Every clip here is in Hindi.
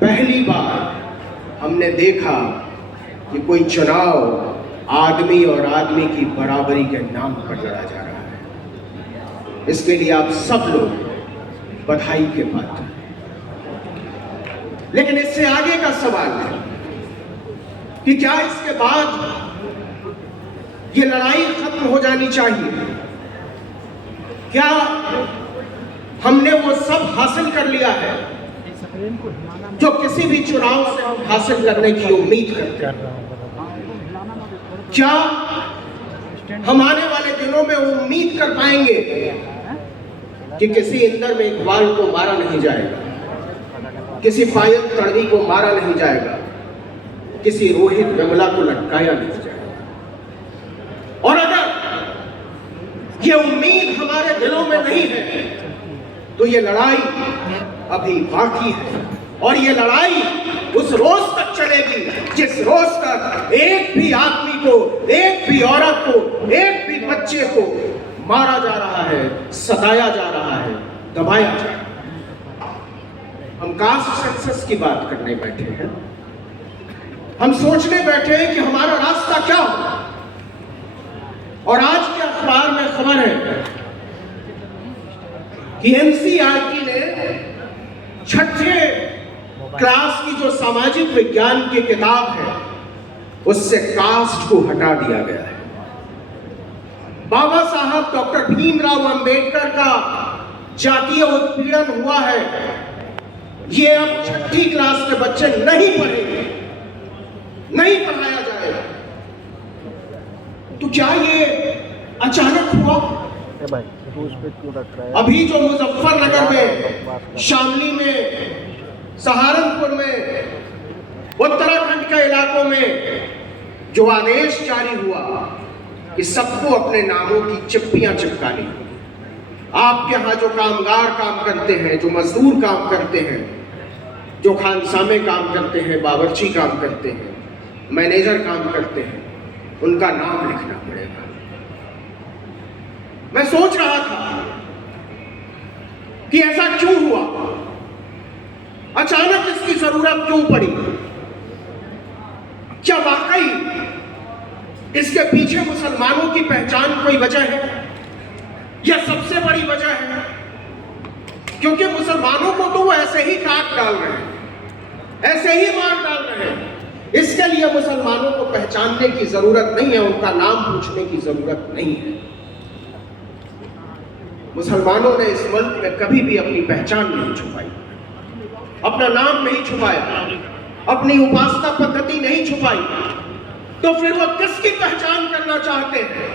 पहली बार हमने देखा कि कोई चुनाव आदमी और आदमी की बराबरी के नाम पर लड़ा जा रहा है। इसके लिए आप सब लोग बधाई के पात्र। लेकिन इससे आगे का सवाल है कि क्या इसके बाद ये लड़ाई खत्म हो जानी चाहिए? क्या हमने वो सब हासिल कर लिया है जो किसी भी चुनाव से हम हासिल करने की उम्मीद करते हैं? क्या हम आने वाले दिनों में उम्मीद कर पाएंगे कि किसी इंदर में इकबाल को मारा नहीं जाएगा, किसी पायल तड़वी को मारा नहीं जाएगा, किसी रोहित वेमुला को लटकाया नहीं जाएगा? और अगर ये उम्मीद हमारे दिलों में नहीं है तो ये लड़ाई अभी बाकी है। और ये लड़ाई उस रोज तक चलेगी जिस रोज तक एक भी आदमी को, एक भी औरत को, एक भी बच्चे को मारा जा रहा है, सताया जा रहा है, दबाया जा रहा है। हम कास्ट सेंसस की बात करने बैठे हैं, हम सोचने बैठे हैं कि हमारा रास्ता क्या होगा। और आज के अखबार में खबर है कि एनसीईआरटी ने छठे क्लास की जो सामाजिक विज्ञान की किताब है उससे कास्ट को हटा दिया गया है। बाबा साहब डॉक्टर भीमराव अंबेडकर का जातीय उत्पीड़न हुआ है, ये अब छठी क्लास के बच्चे नहीं पढ़ेंगे, नहीं पढ़ाया जाएगा। तो क्या ये अचानक हुआ? अभी जो मुजफ्फरनगर में, शामली में, सहारनपुर में, उत्तराखंड के इलाकों में जो आदेश जारी हुआ कि सबको अपने नामों की चिप्पियां चिपकानी, आपके यहां जो कामगार काम करते हैं, जो मजदूर काम करते हैं, जो खानसामे काम करते हैं, बावर्ची काम करते हैं, मैनेजर काम करते हैं, उनका नाम लिखना पड़ेगा। मैं सोच रहा था कि ऐसा क्यों हुआ, अचानक इसकी जरूरत क्यों पड़ी? क्या वाकई इसके पीछे मुसलमानों की पहचान कोई वजह है? यह सबसे बड़ी वजह है? क्योंकि मुसलमानों को तो वो ऐसे ही काट डाल रहे हैं, ऐसे ही मार डाल रहे हैं। इसके लिए मुसलमानों को पहचानने की जरूरत नहीं है, उनका नाम पूछने की जरूरत नहीं है। मुसलमानों ने इस मुल्क में कभी भी अपनी पहचान नहीं छुपाई, अपना नाम नहीं छुपाया, अपनी उपासना पद्धति नहीं छुपाई। तो फिर वो किसकी पहचान करना चाहते हैं,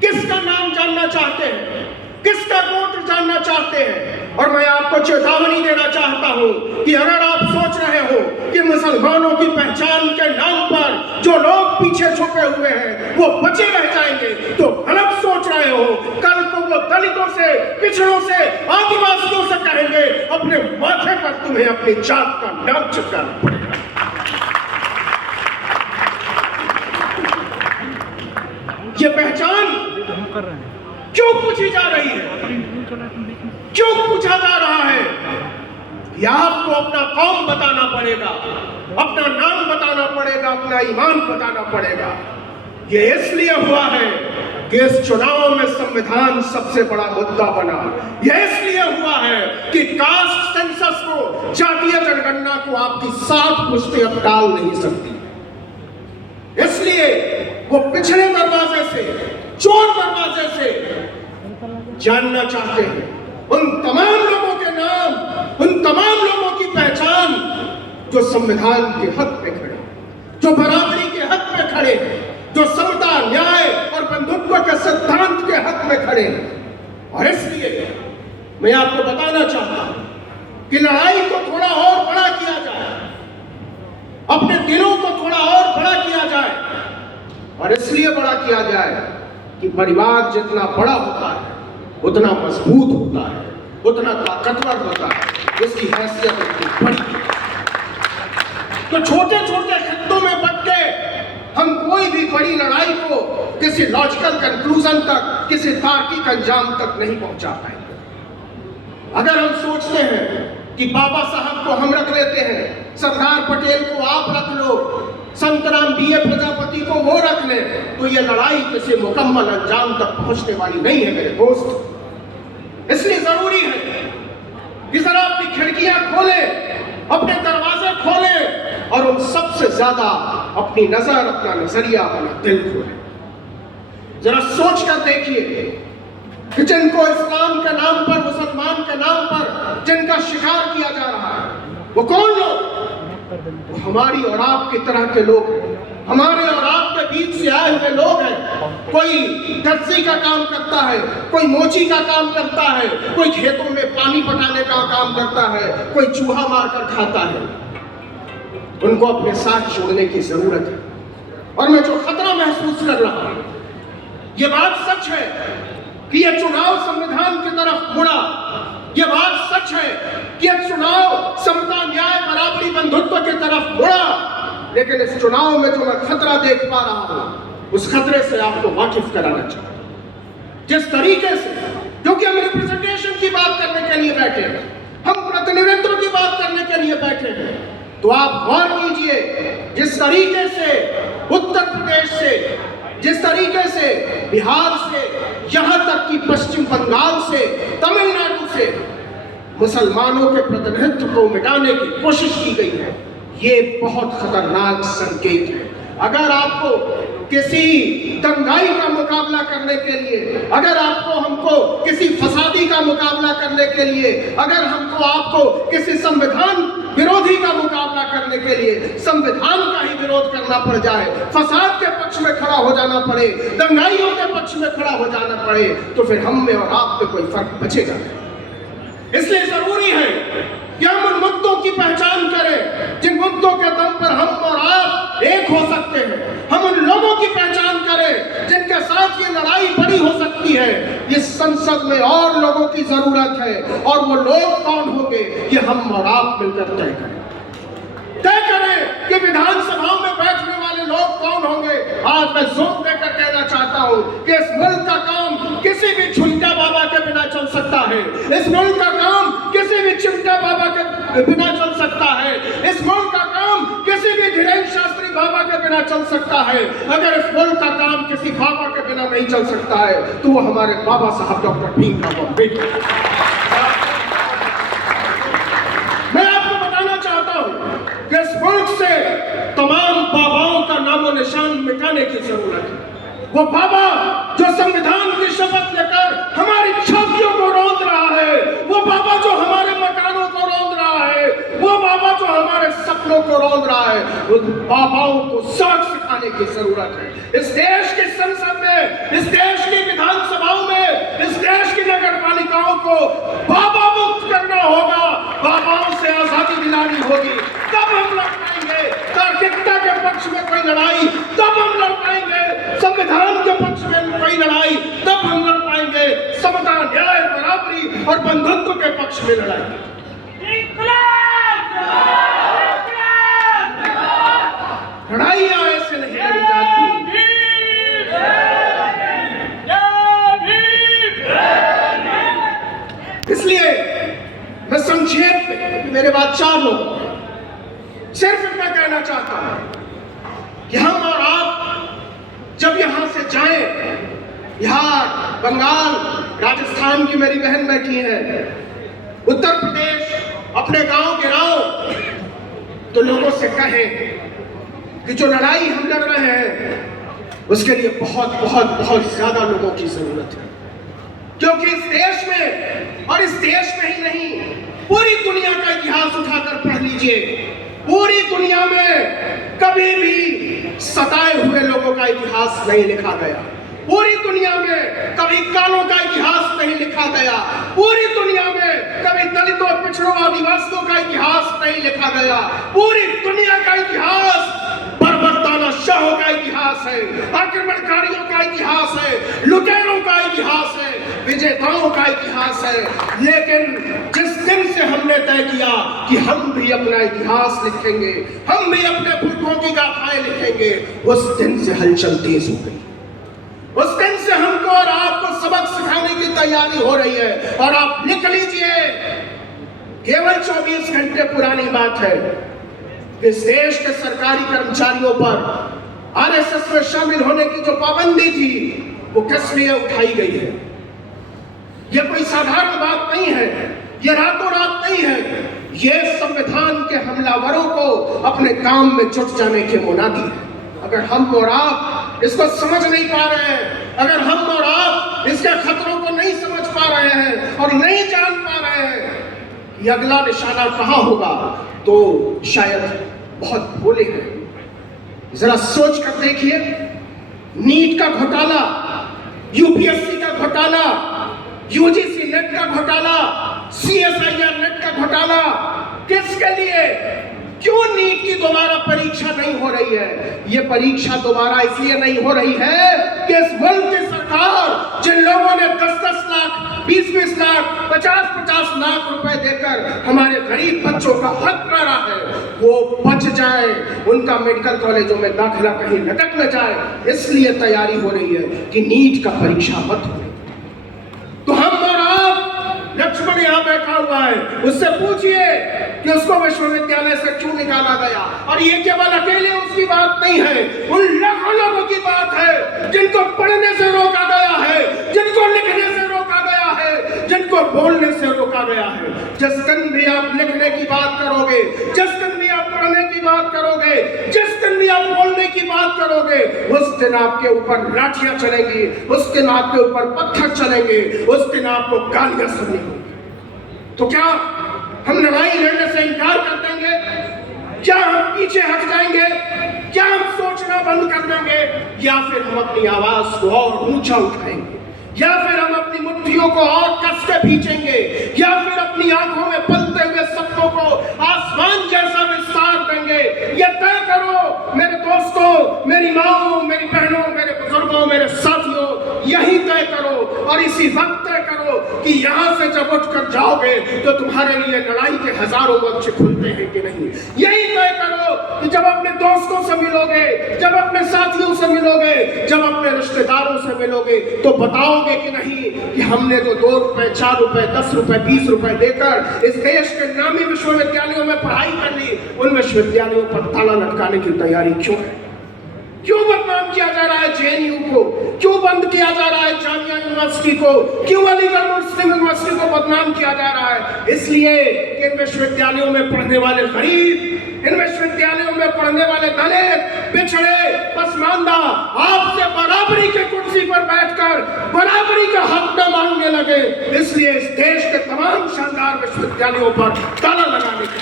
किसका नाम जानना चाहते हैं, किसका गोत्र जानना चाहते हैं? और मैं आपको चेतावनी देना चाहता हूं कि अगर आप सोच रहे हो कि मुसलमानों की पहचान के नाम पर जो लोग पीछे छुपे हुए हैं वो बचे रह जाएंगे, तो गलत सोच रहे हो। कल को वो दलितों से, पिछड़ों से, आदिवासियों से कहेंगे अपने माथे पर तुम्हें अपनी जात का नाम चिपकाना पड़ेगा। ये पहचान क्यों पूछी जा रही है, क्यों पूछा जा रहा है? या आपको अपना कौम बताना पड़ेगा, अपना नाम बताना पड़ेगा, अपना ईमान बताना पड़ेगा। ये इसलिए हुआ है कि इस चुनाव में संविधान सबसे बड़ा मुद्दा बना। यह इसलिए हुआ है कि कास्ट सेंसस को, जातीय जनगणना को आपकी 7 पुश्तें अब टाल नहीं सकती। इसलिए वो पिछले दरवाजे से, चोर दरवाजे से जानना चाहते हैं उन तमाम लोगों के नाम, उन तमाम लोगों की पहचान जो संविधान के हक में खड़े, जो बराबरी के हक में खड़े, जो समता, न्याय और बंधुत्व के सिद्धांत के हक में खड़े हैं। और इसलिए मैं आपको बताना चाहता हूं कि लड़ाई को थोड़ा और बड़ा किया जाए, अपने दिलों को थोड़ा और बड़ा किया जाए। और इसलिए बड़ा किया जाए कि परिवार जितना बड़ा होता है उतना मजबूत होता है, उतना ताकतवर होता है, इसकी हैसियत उतनी बड़ी। तो छोटे छोटे खित्तों में बंट के हम कोई भी बड़ी लड़ाई को किसी लॉजिकल कंक्लूजन तक, किसी तार्किक अंजाम तक नहीं पहुंचा पाएंगे। अगर हम सोचते हैं कि बाबा साहब को हम रख लेते हैं, सरदार पटेल को आप रख लो, संतराम बीए प्रजापति को वो रख ले, तो ये लड़ाई किसी मुकम्मल अंजाम तक पहुंचने वाली नहीं है मेरे दोस्त। इसलिए जरूरी है कि जरा अपनी खिड़कियां खोले, अपने दरवाजे खोले और उन सबसे ज्यादा अपनी नजर, अपना नजरिया, अपना दिल खोले। जरा सोच कर देखिए कि जिनको इस्लाम के नाम पर, मुसलमान के नाम पर जिनका शिकार किया जा रहा है, वो कौन लोग? वो हमारी और आपकी तरह के लोग हैं, हमारे और आपके बीच से आए हुए लोग हैं। कोई दर्जी का काम करता है, कोई मोची का काम करता है, कोई खेतों में पानी पटाने का काम करता है, कोई चूहा मारकर खाता है। उनको अपने साथ जोड़ने की जरूरत है। और मैं जो खतरा महसूस कर रहा हूं, ये बात सच है कि यह चुनाव संविधान की तरफ मुड़ा, यह बात सच है कि यह चुनाव समता, न्याय, बराबरी, बंधुत्व की तरफ मुड़ा, लेकिन इस चुनाव में जो मैं खतरा देख पा रहा हूं, उस खतरे से आपको वाकिफ कराना चाहिए। जिस तरीके से, क्योंकि हम रिप्रेजेंटेशन की बात करने के लिए बैठे हैं, हम प्रतिनिधित्व की बात करने के लिए बैठे हैं, तो आप गौर कीजिए जिस तरीके से उत्तर प्रदेश से, जिस तरीके से बिहार से, यहां तक कि पश्चिम बंगाल से, तमिलनाडु से मुसलमानों के प्रतिनिधित्व को मिटाने की कोशिश की गई है, ये बहुत खतरनाक संकेत है। अगर आपको किसी दंगाई का मुकाबला करने के लिए, अगर आपको हमको किसी फसादी का मुकाबला करने के लिए, अगर हमको आपको किसी संविधान विरोधी का मुकाबला करने के लिए संविधान का ही विरोध करना पड़ जाए, फसाद के पक्ष में खड़ा हो जाना पड़े, दंगाइयों के पक्ष में खड़ा हो जाना पड़े, तो फिर हम में और आप में कोई फर्क बचेगा नहीं। इसलिए जरूरी है कि हम उन मुद्दों की पहचान करें जिन मुद्दों के दम पर हम और आप एक हो सकते हैं। हम उन लोगों की पहचान करें जिनके साथ ये लड़ाई बड़ी हो सकती है। इस संसद में और लोगों की जरूरत है, और वो लोग कौन होंगे ये हम और आप मिलकर तय करें कि विधानसभाओं में बैठने वाले लोग कौन होंगे। आज मैं जोर देकर कहना चाहता हूं कि इस मुल्क का काम किसी भी झुमका बाबा के बिना चल सकता है, इस मुल्क का काम किसी भी चिमटा बाबा के बिना चल सकता है, इस मुल्क का काम किसी भी धीरेन्द्र शास्त्री बाबा के बिना चल सकता है। अगर इस मुल्क का काम किसी बाबा के बिना नहीं चल सकता है तो वो हमारे बाबा साहब डॉक्टर भीमराव अम्बेडकर। मैं आपको बताना चाहता हूं कि इस मुल्क से तमाम बाबाओं का नामो निशान मिटाने की जरूरत है। वो बाबा जो संविधान की शपथ लेकर हमारी छातियों को रौंद रहा है, वो बाबा जो हमारे मकानों को रौंद रहा है, वो बाबा जो हमारे सपनों को रौंद रहा है, उन बाबाओं को सबक सिखाने की जरूरत है। इस देश की संसद में, इस देश की विधानसभाओं में, इस देश की नगर पालिकाओं को बाबा मुक्त करना होगा, बाबाओं से आजादी दिलानी होगी। तब हम लड़ पाएंगे तार्किकता के पक्ष में कोई लड़ाई, तब हम लड़ पाएंगे संविधान के पक्ष में कोई लड़ाई, तब हम लड़ पाएंगे समता, न्याय, बराबरी और बंधुत्व के पक्ष में लड़ाई। लड़ाइयां ऐसे नहीं लड़ी जाती। इसलिए मैं संक्षेप में, मेरे बाद 4 लोग, सिर्फ इतना कहना चाहता हूं कि हम और आप जब यहां से जाएं, बिहार, बंगाल, राजस्थान की मेरी बहन बैठी है, उत्तर प्रदेश, अपने गांव गिराओ, तो लोगों से कहें कि जो लड़ाई हम लड़ रहे हैं उसके लिए बहुत बहुत बहुत ज्यादा लोगों की जरूरत है। क्योंकि इस देश में, और इस देश में ही नहीं, पूरी दुनिया का इतिहास उठाकर पढ़ लीजिए, पूरी दुनिया में कभी भी सताए हुए लोगों का इतिहास नहीं लिखा गया, पूरी दुनिया में कभी कालों का इतिहास नहीं लिखा गया, पूरी दुनिया में कभी दलितों, पिछड़ों, आदिवासियों का इतिहास नहीं लिखा गया। पूरी दुनिया का इतिहास बर्बरताना शाहों का इतिहास है, आक्रमणकारियों का इतिहास है, लुटेरों का इतिहास है, विजेताओं का इतिहास है। लेकिन जिस दिन से हमने तय किया कि हम भी अपना इतिहास लिखेंगे, हम भी अपने पुरखों की गाथाएं लिखेंगे, उस दिन से हलचल तेज हो गई। उस दिन से हमको और आपको सबक सिखाने की तैयारी हो रही है। और आप लिख लीजिए केवल 24 घंटे पुरानी बात है कि इस देश के सरकारी कर्मचारियों पर आरएसएस में शामिल होने की जो पाबंदी थी वो किस लिए उठाई गई है। यह कोई साधारण बात नहीं है, यह रातों रात नहीं है, यह संविधान के हमलावरों को अपने काम में जुट जाने की मुनादी है। अगर हम और आप इसको समझ नहीं पा रहे हैं, अगर हम और आप इसके खतरों को नहीं समझ पा रहे हैं और नहीं जान पा रहे हैं कि अगला निशाना कहां होगा, तो शायद बहुत भोले हैं। जरा सोच कर देखिए, नीट का घोटाला, यूपीएससी का घोटाला, यूजीसी नेट का घोटाला, सीएसआईआर नेट का घोटाला, किसके लिए? क्यों नीट की दोबारा परीक्षा नहीं हो रही है? ये परीक्षा दोबारा इसलिए नहीं हो रही है कि इस मुल्क की सरकार जिन लोगों ने 10-10 लाख, 20-20 लाख, 50-50 लाख रुपए देकर हमारे गरीब बच्चों का हक मारा है, वो बच जाए, उनका मेडिकल कॉलेजों में दाखिला कहीं लटक न जाए, इसलिए तैयारी हो रही है कि नीट का परीक्षा मत हो। तो हम और आप, लक्ष्मण यहाँ बैठा हुआ है, उससे पूछिए कि उसको विश्वविद्यालय से क्यों निकाला गया। और ये केवल अकेले उसकी बात नहीं है, उन लाखों लोगों की बात है जिनको पढ़ने से रोका गया है, जिनको लिखने से रोका गया है, जिनको बोलने से रोका गया है। जिस दिन भी आप लिखने की बात करोगे, जिस दिन भी आप पढ़ने की बात करोगे, जिस दिन भी आप बोलने की बात करोगे, उस दिन आपके ऊपर लाठियां चलेंगी, उस दिन आपके ऊपर पत्थर चलेंगे, उस दिन आपको गालियां सुननी होगी। तो क्या हम लड़ाई लड़ने से इनकार कर देंगे? क्या हम पीछे हट जाएंगे? क्या हम सोचना बंद कर देंगे? या फिर हम अपनी आवाज को और ऊंचा उठाएंगे? या फिर हम अपनी मुट्ठियों को और कस के खींचेंगे? या फिर अपनी आंखों में पलते हुए सपनों को आसमान जैसा विस्तार देंगे? ये तय करो मेरे दोस्तों, मेरी माओ, मेरी बहनों, मेरे बुजुर्गों, मेरे साथियों, यही तय करो और इसी वक्त तय करो कि यहाँ से जब उठ कर जाओगे तो तुम्हारे लिए लड़ाई के हजारों मंच खुलते हैं कि नहीं। यही तय करो कि जब अपने दोस्तों से मिलोगे, जब अपने साथियों से मिलोगे, जब अपने रिश्तेदारों से मिलोगे, तो बताओगे कि नहीं कि हमने जो 2 रुपए, 4 रुपए, 10 रुपए, 20 रुपए देकर इस देश के नामी विश्वविद्यालयों में पढ़ाई कर ली, उन विश्वविद्यालयों पर ताला लटकाने की तैयारी क्यों है? क्यों बदनाम किया जा रहा है जेएनयू को? क्यों बंद किया जा रहा है जामिया यूनिवर्सिटी को? क्यों अलीगढ़ मुस्लिम यूनिवर्सिटी को बदनाम किया जा रहा है? इसलिए कि इन विश्वविद्यालयों में पढ़ने वाले गरीब, इन विश्वविद्यालयों में पढ़ने वाले दलित, पिछड़े, पसमानदा आपसे बराबरी के कुर्सी पर बैठकर बराबरी का हक न मांगने लगे। इसलिए इस देश के तमाम शानदार विश्वविद्यालयों पर ताला लगाने की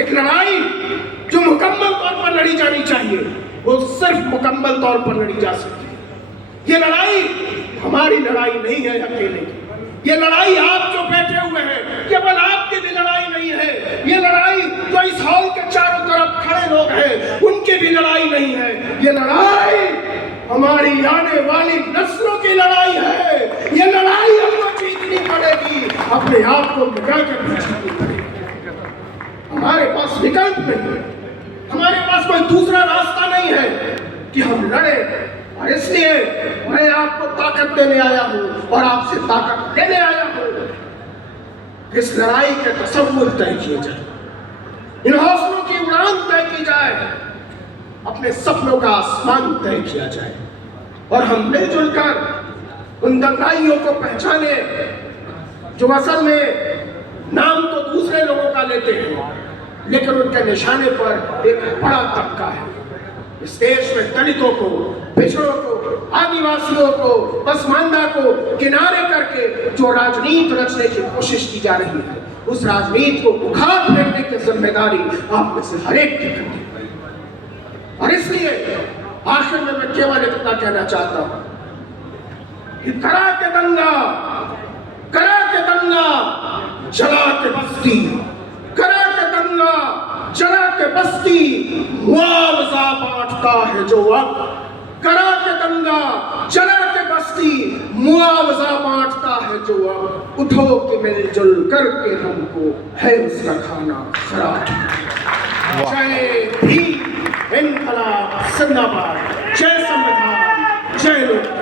एक लड़ाई जो मुकम्मल तौर पर लड़ी जानी चाहिए, वो सिर्फ मुकम्मल तौर पर लड़ी जा सकती है। ये लड़ाई हमारी लड़ाई नहीं है अकेले की। ये लड़ाई आप जो बैठे हुए हैं, केवल आपकी भी लड़ाई नहीं है। ये लड़ाई जो इस हॉल के चारों तरफ खड़े लोग हैं, उनकी भी लड़ाई नहीं है। ये लड़ाई हमारी आने वाली नस्लों की लड़ाई है। ये लड़ाई हमको जीतनी पड़ेगी, अपने आप को मिटा कर जीतनी पड़ेगी। हमारे पास विकल्प नहीं है, हमारे पास कोई दूसरा रास्ता नहीं है कि हम लड़े। और इसलिए मैं आपको ताकत देने आया हूं और आपसे ताकत लेने आया हूं। इस लड़ाई के तसव्वुर तय किए जाए, इन हौसलों की उड़ान तय की जाए, अपने सपनों का आसमान तय किया जाए और हम मिलजुल कर उन दंगाइयों को पहचाने जो असल में नाम तो दूसरे लोगों का लेते हैं, लेकिन उनके निशाने पर एक बड़ा तबका है। इस देश में दलितों को, पिछड़ों को, आदिवासियों को, पसमानदा को किनारे करके जो राजनीति रचने की कोशिश की जा रही है, उस राजनीति को उखाड़ फेंकने की जिम्मेदारी आप में से हर एक की करनी है। और इसलिए आखिर में मैं केवल इतना कहना चाहता हूं कि करा के दंगा, जला के बस्ती, करा के दंगा, जला के बस्ती, मुआवजा बांटता है जो वक्त। करा के दंगा, जला के बस्ती, मुआवजा बांटता है जो वक्त। उठो कि मिलजुल करके हमको है उसका खाना खराब। जय भीम, इनकलाब जिंदाबाद, जय संविधान, जय लोकतंत्र।